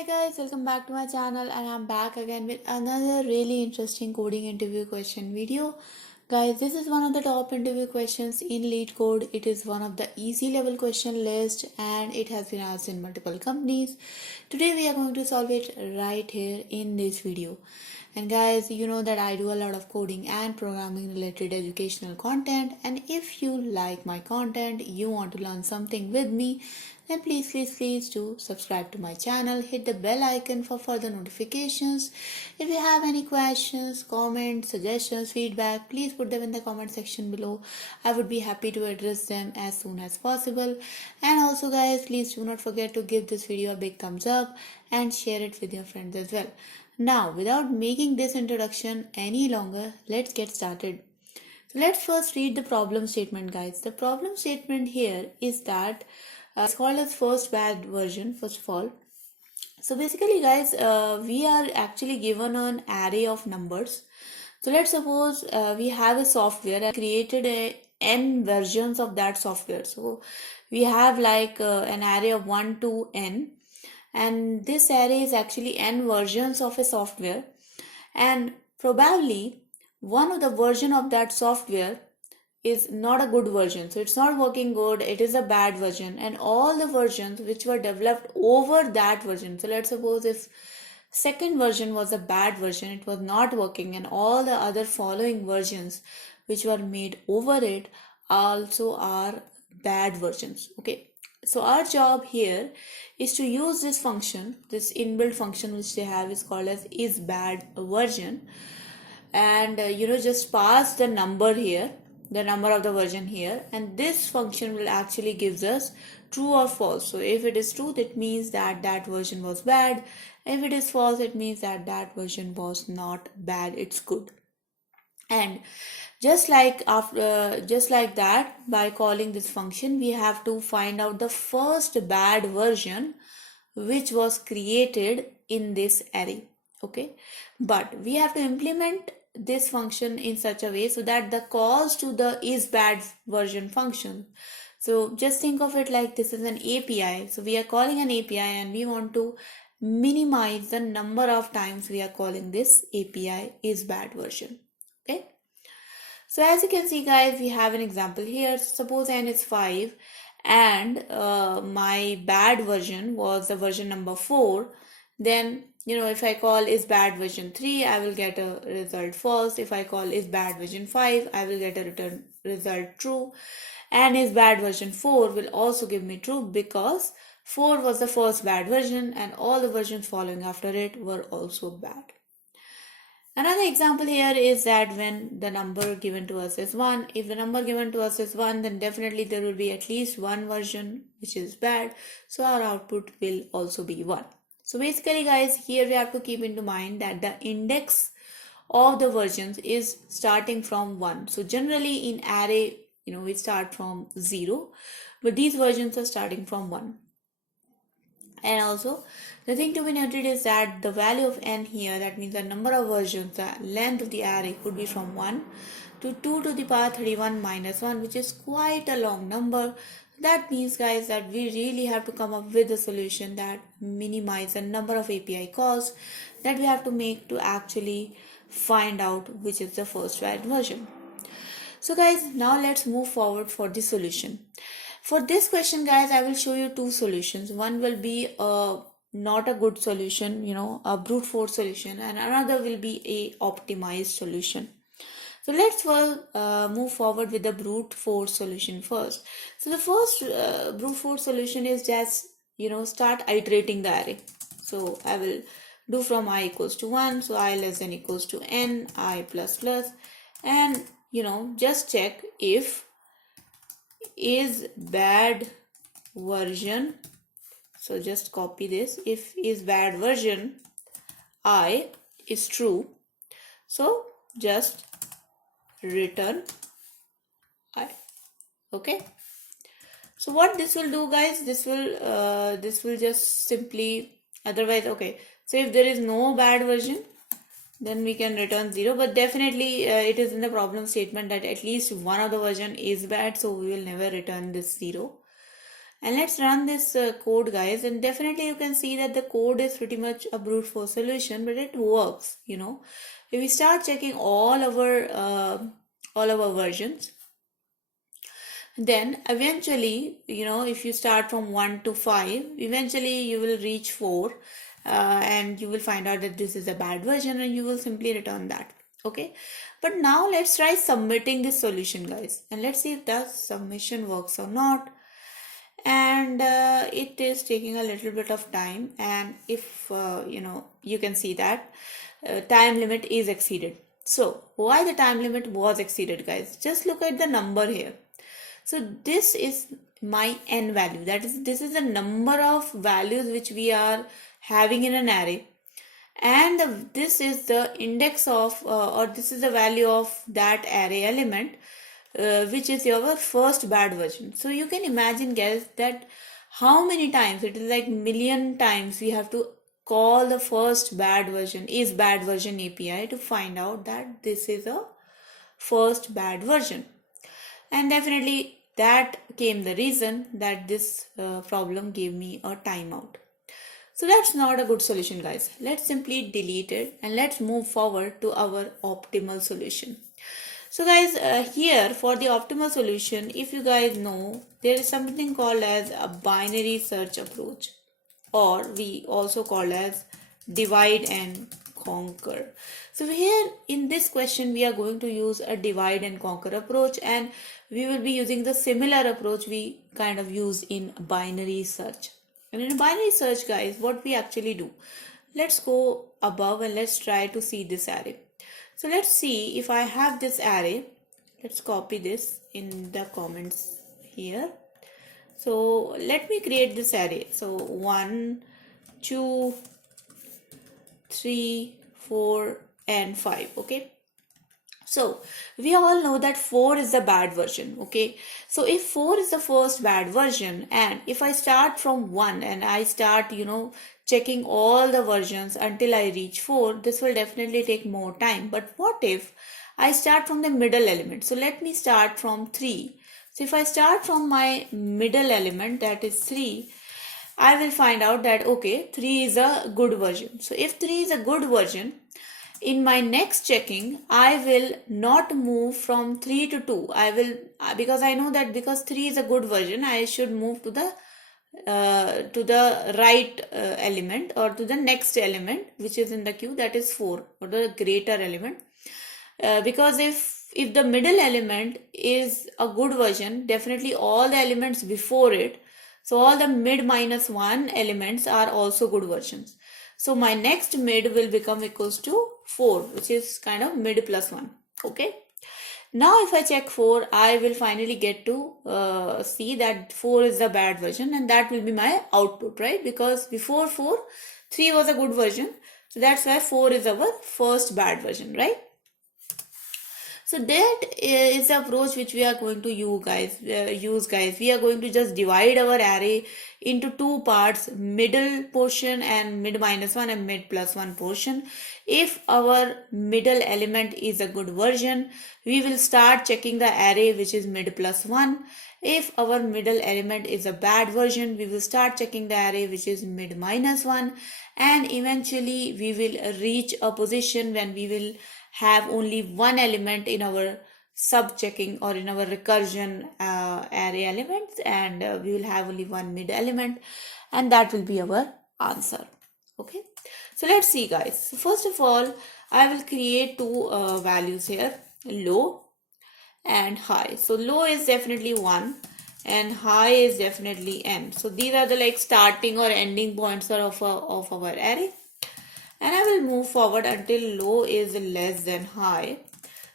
Hi guys, welcome back to my channel and I'm back again with another really interesting coding interview question video. Guys, this is one of the top interview questions in Leetcode. It is one of the easy level question list and it has been asked in multiple companies. Today we are going to solve it right here in this video. And guys, you know that I do a lot of coding and programming related educational content, and if you like my content, you want to learn something with me, then please do subscribe to my channel, hit the bell icon for further notifications. If you have any questions, comments, suggestions, feedback, please put them in the comment section below. I would be happy to address them as soon as possible. And also guys, please do not forget to give this video a big thumbs up and share it with your friends as well. Now, without making this introduction any longer, let's get started. So let's first read the problem statement, guys. The problem statement here is that it's called as first bad version, first of all. So basically, guys, we are actually given an array of numbers. So let's suppose we have a software and created n versions of that software. So we have like an array of 1 to n, and this array is actually n versions of a software, and probably one of the version of that software is not a good version, so it's not working good, it is a bad version, and all the versions which were developed over that version, so let's suppose if second version was a bad version, it was not working, and all the other following versions which were made over it also are bad versions. Okay, so our job here is to use this function, this inbuilt function which they have is called as isBadVersion, and just pass the number here, the number of the version here, and this function will actually gives us true or false. So if it is true, that means that that version was bad. If it is false, it means that that version was not bad, it's good. And just like that, by calling this function, we have to find out the first bad version which was created in this array. Okay, but we have to implement this function in such a way so that the calls to the isBadVersion function, so just think of it like this is an API. So we are calling an API and we want to minimize the number of times we are calling this API isBadVersion. Okay, so as you can see, guys, we have an example here. Suppose n is 5 and my bad version was the version number 4. Then, if I call isBadVersion 3, I will get a result false. If I call isBadVersion 5, I will get a return result true. And isBadVersion 4 will also give me true because 4 was the first bad version and all the versions following after it were also bad. Another example here is that when the number given to us is 1, if the number given to us is 1, then definitely there will be at least one version which is bad. So our output will also be 1. So basically, guys, here we have to keep into mind that the index of the versions is starting from 1. So generally in array, we start from 0, but these versions are starting from 1. And also the thing to be noted is that the value of n here, that means the number of versions, the length of the array could be from 1 to 2 to the power 31 minus 1, which is quite a long number. That means, guys, that we really have to come up with a solution that minimize the number of API calls that we have to make to actually find out which is the first bad version. So guys, now let's move forward for the solution. For this question, guys, I will show you two solutions. One will be not a good solution, a brute force solution, and another will be a optimized solution. So let's move forward with the brute force solution first. So the first brute force solution is just, start iterating the array. So I will do from I equals to 1, so I less than equals to n, I plus plus, and just check if is bad version. So just copy this. If is bad version I is true, so just return I. Okay, so what this will do, guys, this will just simply, otherwise, okay, so if there is no bad version, then we can return 0, but definitely it is in the problem statement that at least one of the version is bad, so we will never return this 0. And let's run this code, guys, and definitely you can see that the code is pretty much a brute force solution, but it works, you know. If we start checking all our versions, then eventually, you know, if you start from 1 to 5, eventually you will reach 4, and you will find out that this is a bad version and you will simply return that. Okay, but now let's try submitting this solution, guys, and let's see if that submission works or not. And it is taking a little bit of time, and if you know, you can see that time limit is exceeded. So why the time limit was exceeded, guys? Just look at the number here. So this is my n value, that is, this is the number of values which we are having in an array, and this is the index of or this is the value of that array element, which is your first bad version. So you can imagine, guys, that how many times, it is like million times we have to call the first bad version is bad version API to find out that this is a first bad version. And definitely that came the reason that this problem gave me a timeout. So that's not a good solution, guys. Let's simply delete it and let's move forward to our optimal solution. So guys, here for the optimal solution, if you guys know, there is something called as a binary search approach, or we also call as divide and conquer. So here in this question, we are going to use a divide and conquer approach, and we will be using the similar approach we kind of use in binary search. And in binary search, guys, what we actually do, let's go above and let's try to see this array. So let's see if I have this array. Let's copy this in the comments here. So let me create this array. So 1, 2, 3, 4 and 5. Okay. So we all know that 4 is the bad version. Okay. So if 4 is the first bad version, and if I start from 1 and I start, you know, checking all the versions until I reach 4, this will definitely take more time. But what if I start from the middle element? So let me start from 3. So if I start from my middle element, that is 3, I will find out that okay, 3 is a good version. So if 3 is a good version, in my next checking, I will not move from 3 to 2. I will, because I know that because 3 is a good version, I should move to the right element, or to the next element which is in the queue, that is 4, or the greater element. Because if the middle element is a good version, definitely all the elements before it, so all the mid minus 1 elements are also good versions. So my next mid will become equals to 4, which is kind of mid plus 1. Okay. Now if I check 4, I will finally get to see that 4 is the bad version, and that will be my output, right? Because before 4, 3 was a good version. So that's why 4 is our first bad version, right? So that is the approach which we are going to use, guys. We are going to just divide our array into two parts, middle portion and mid minus 1 and mid plus 1 portion. If our middle element is a good version, we will start checking the array which is mid plus 1. If our middle element is a bad version, we will start checking the array which is mid minus 1, and eventually we will reach a position when we will have only one element in our sub checking or in our recursion array elements, and we will have only one mid element, and that will be our answer. Okay, so let's see, guys. So first of all, I will create two values here, low and high. So low is definitely 1 and high is definitely n. So these are the like starting or ending points of our array. And I will move forward until low is less than high.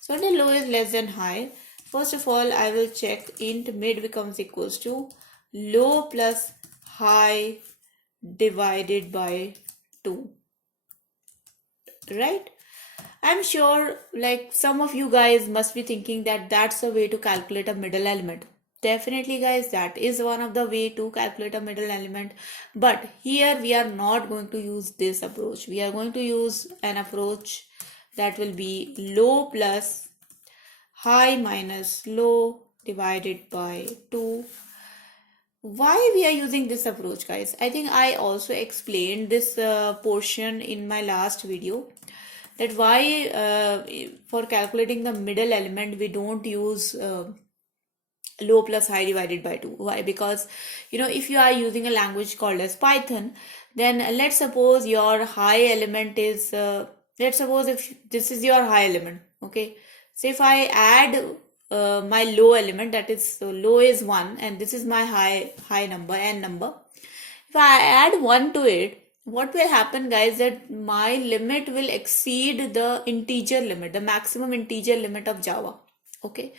So until low is less than high, first of all, I will check int mid becomes equals to low plus high divided by 2. Right? I'm sure like some of you guys must be thinking that that's a way to calculate a middle element. Definitely, guys, that is one of the way to calculate a middle element. But here we are not going to use this approach. We are going to use an approach that will be low plus high minus low divided by 2. why we are using this approach, guys? I think I also explained this portion in my last video, that why for calculating the middle element we don't use low plus high divided by 2. Why? Because if you are using a language called as Python, then let's suppose your high element is let's suppose if this is your high element, okay. So if I add my low element, that is, so low is 1 and this is my high number, n number. If I add 1 to it, what will happen, guys, that my limit will exceed the integer limit, the maximum integer limit of Java, okay.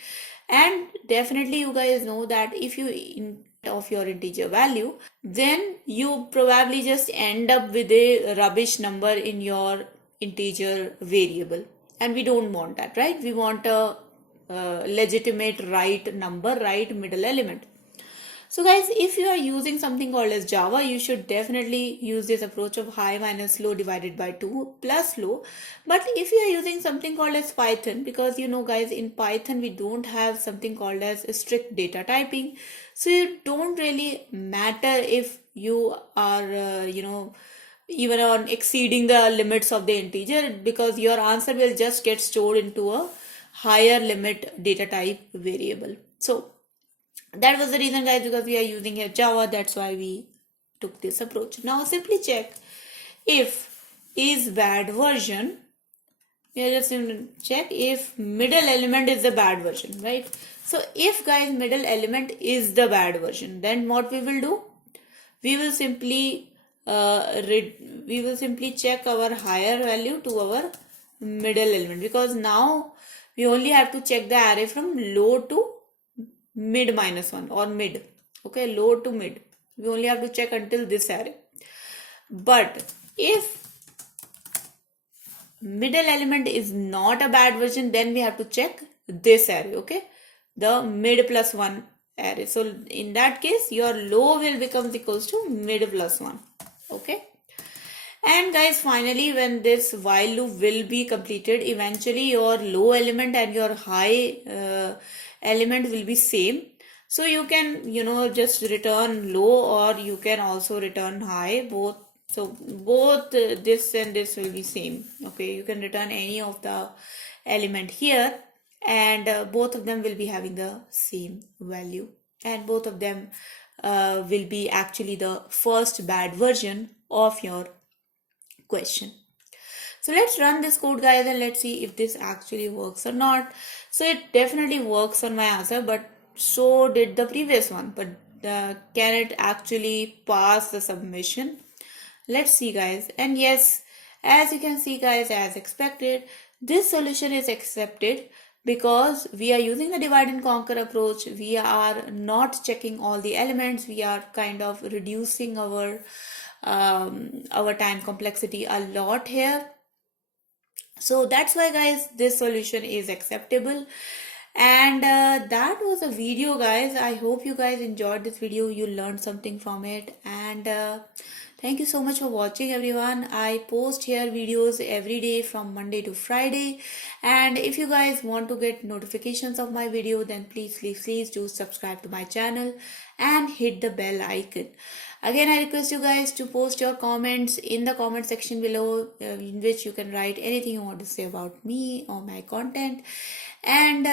And definitely you guys know that if you of your integer value, then you probably just end up with a rubbish number in your integer variable, and we don't want that, right? We want a legitimate right number, right middle element. So guys, if you are using something called as Java, you should definitely use this approach of high minus low divided by 2 plus low. But if you are using something called as Python, because guys, in Python we don't have something called as strict data typing. So it don't really matter if you are, even on exceeding the limits of the integer, because your answer will just get stored into a higher limit data type variable. So that was the reason, guys, because we are using here Java. That's why we took this approach. Now simply check if is bad version. We are just going to check if middle element is the bad version, right? So if, guys, middle element is the bad version, then what we will do? We will simply check our higher value to our middle element, because now we only have to check the array from low to mid minus 1, or mid, okay, low to mid. We only have to check until this array. But if middle element is not a bad version, then we have to check this array, okay, the mid plus 1 array. So in that case, your low will become equals to mid plus 1, okay. And guys, finally, when this while loop will be completed, eventually your low element and your high element will be same. So you can just return low, or you can also return high, both. So both this and this will be same, okay. You can return any of the element here, and both of them will be having the same value, and both of them will be actually the first bad version of your question. So let's run this code, guys, and let's see if this actually works or not. So it definitely works on my answer, but so did the previous one. But can it actually pass the submission? Let's see, guys. And yes, as you can see, guys, as expected, this solution is accepted, because we are using the divide and conquer approach. We are not checking all the elements. We are kind of reducing our time complexity a lot here. So that's why, guys, this solution is acceptable. And that was a video, guys. I hope you guys enjoyed this video. You learned something from it. And thank you so much for watching, everyone. I post here videos every day from Monday to Friday. And if you guys want to get notifications of my video, then please do subscribe to my channel and hit the bell icon. Again, I request you guys to post your comments in the comment section below, in which you can write anything you want to say about me or my content. And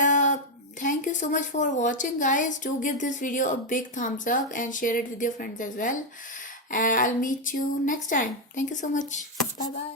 thank you so much for watching, guys. Do give this video a big thumbs up and share it with your friends as well. And I'll meet you next time. Thank you so much. Bye bye.